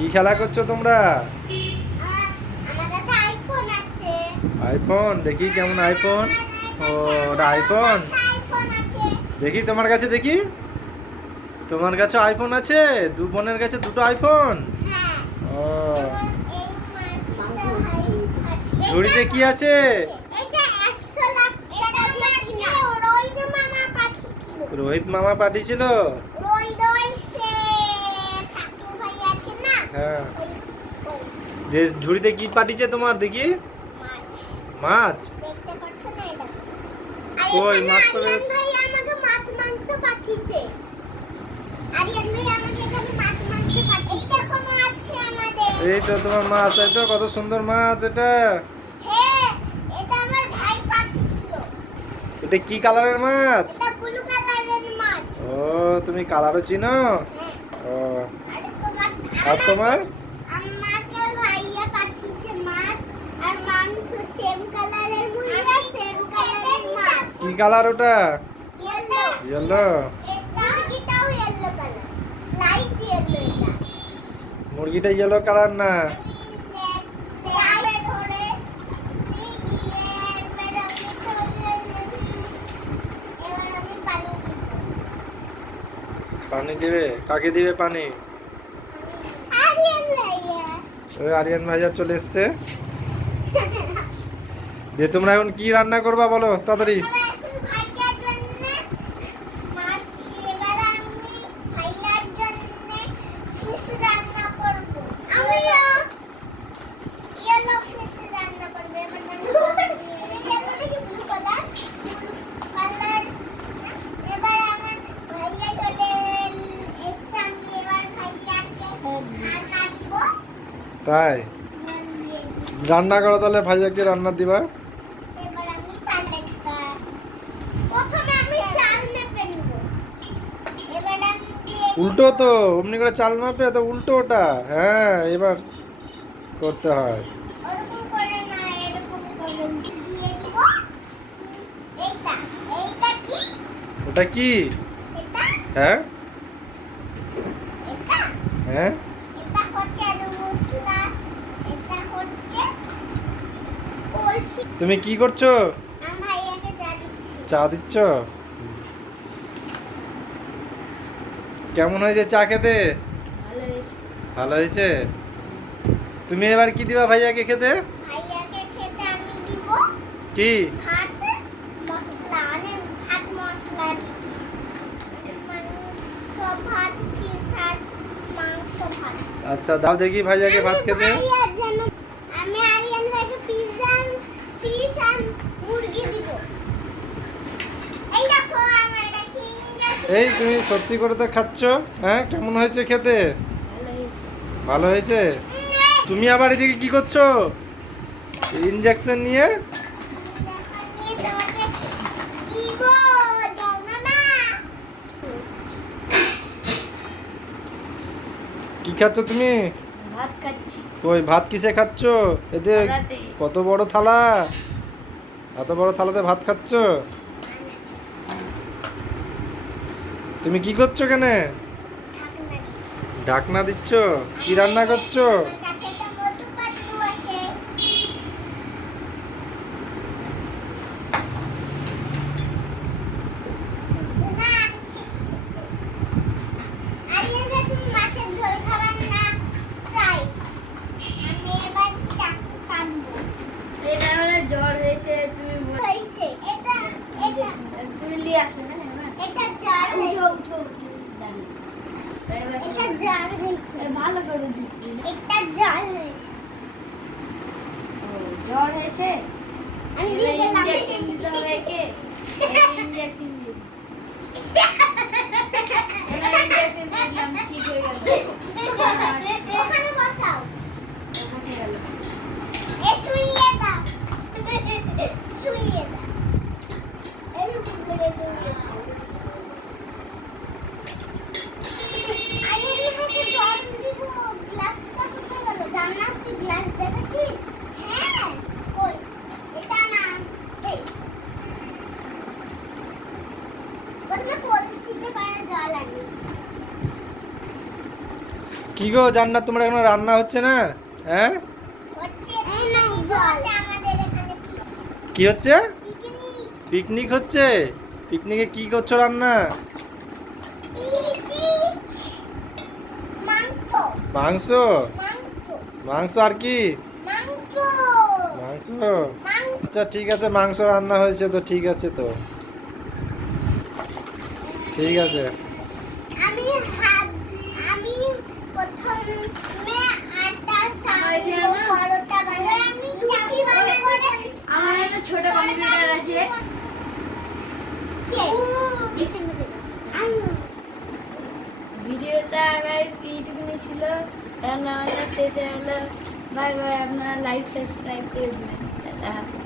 কি খেলা করছ তোমরা? আইফোন দেখি কেমন আইফোন ও ওটা আইফোন দেখি তোমার কাছে দেখি? তোমার কাছে আইফোন আছে? দু বোনের কাছে দুটো আইফোন হ্যাঁ। ও। ঝুড়িতে কি আছে? এটা 100 লাখ টাকা দিয়ে কিনা। রোহিত মামা পাঠিয়েছিল রোহিত মামা পাঠিয়েছিল রোহিত ওই সে ঠাকুর ভাই আছে না হ্যাঁ। যে ঝুড়িতে কি পাঠিয়েছে তোমার দেখি? মাছ? কই, মাছ তো এই তো তোমার মাছ তাই তো কত সুন্দর মাছ এটা। হ্যাঁ এটা কি মাছ? কালারের মাছ। ও তুমি কালারও চিনো? হ্যাঁ। ও আর তোমার? আর আমাকে ভাইয়া পাঠিয়েছে মাছ আর মাংস সেম কালারের মুরগি সেম কালারের মাছ। কি কালার ওটা? ইয়েলো ইয়েলো মুরগিটাও ইয়েলো কালার লাইট ইয়েলো এটা। মুরগিটা ইয়েলো কালার না? পানি দিবে? কাকে দিবে পানি? আরিয়ান ভাইয়া চলে এসছে। যে তোমরা এখন কি রান্না করবা বলো তাড়াতাড়ি এবার আমার ভাইয়া চলে এসছে আমি এবার ভাইয়াকে খানা দিব তাই? রান্না করো তাহলে ভাইয়াকে রান্না দিবা। উল্টো তো অমনি করে চাল মাপে তো উল্টো ওটা। হ্যাঁ এবার করতে হয়। ওটা কি? হ্যাঁ? হ্যাঁ এটা হচ্ছে আলু মশলা এটা হচ্ছে কলসি তুমি কি করছ? চা দিচ্ছ। কেমন হয়েছে চা খেতে? ভালো হয়েছে। তুমি এবার কি দিবা ভাইয়াকে খেতে? কি? ভাত আচ্ছা দাও দেখি ভাইয়াকে ভাত খেতে ভাইয়ার জন্য আমি আরিয়ান ভাইকে পিৎজা ফিশ আর মুরগি দিব এই দেখো আমার কাছে ইঞ্জেকশন এই তুমি সত্যি করে তো খাচ্ছ? হ্যাঁ কেমন হয়েছে খেতে? ভালো হয়েছে? তুমি আবার এদিকে কি করছ? ইনজেকশন নিয়ে? কি খাচ্ছ তুমি? ভাত খাচ্ছি। ওই ভাত কিসে খাচ্ছ? এতে কত বড় থালা? এত বড় থালাতে ভাত খাচ্ছ? তুমি কি করছ কেন ঢাকনা দিচ্ছ? কি রান্না করছ আমার কাছে একটা মধু পাত্র আছে না আরিয়ান ভাই তুমি মাছের ঝোল খাবার না ফ্রাই আমি এবার চাকু কাটবো এটা হলে জ্বর হয়েছে তুমি বল- হয়েছে এটা এটা তুমি নিয়ে আসো হ্যাঁ হ্যাঁ। এটা জ্বর উঠো হয়েছে উঠো উঠো দাঁড়াও। এবার। জ্বর হয়েছে ভালো করে দিচ্ছি জ্বর হয়েছে। জ্বর হয়েছে? আমি দিয়ে গেলাম। ইঞ্জেকশন দিতে হবে একে। ইঞ্জেকশন দিই ইঞ্জেকশন দিলাম ঠিক হয়ে গেল। ওখানে বসাও। বসে গেল। এ শুইয়ে দাও। শুইয়ে দাও এরকম করে শুইয়ে দাও আরে আমাকে জল দিব গ্লাসটা কোথায় গেল জান্নাত তুই গ্লাস দেখেছিস হ্যাঁ কই এটা না এই প্রথমে কলসিতে করে জল আনি কি গো জান্নাত তোমার এখনও রান্না হচ্ছে না? হ্যাঁ? হচ্ছে এই না জল আমাদের এখানে কি হচ্ছে? পিকনিক পিকনিক হচ্ছে? পিকনিকে কি করছ রান্না? মাংস। মাংস? আর কি? মাংস। আচ্ছা ঠিক আছে মাংস রান্না হয়েছে তো ঠিক আছে তো। ঠিক আছে। আমার একটা ছোট কম্পিউটার আছে ভিডিওটা এইটুকুনি ছিল রান্না বান্না শেষ গেলো। বাই বাই, আপনারা লাইক সাবস্ক্রাইব করে দেবেন।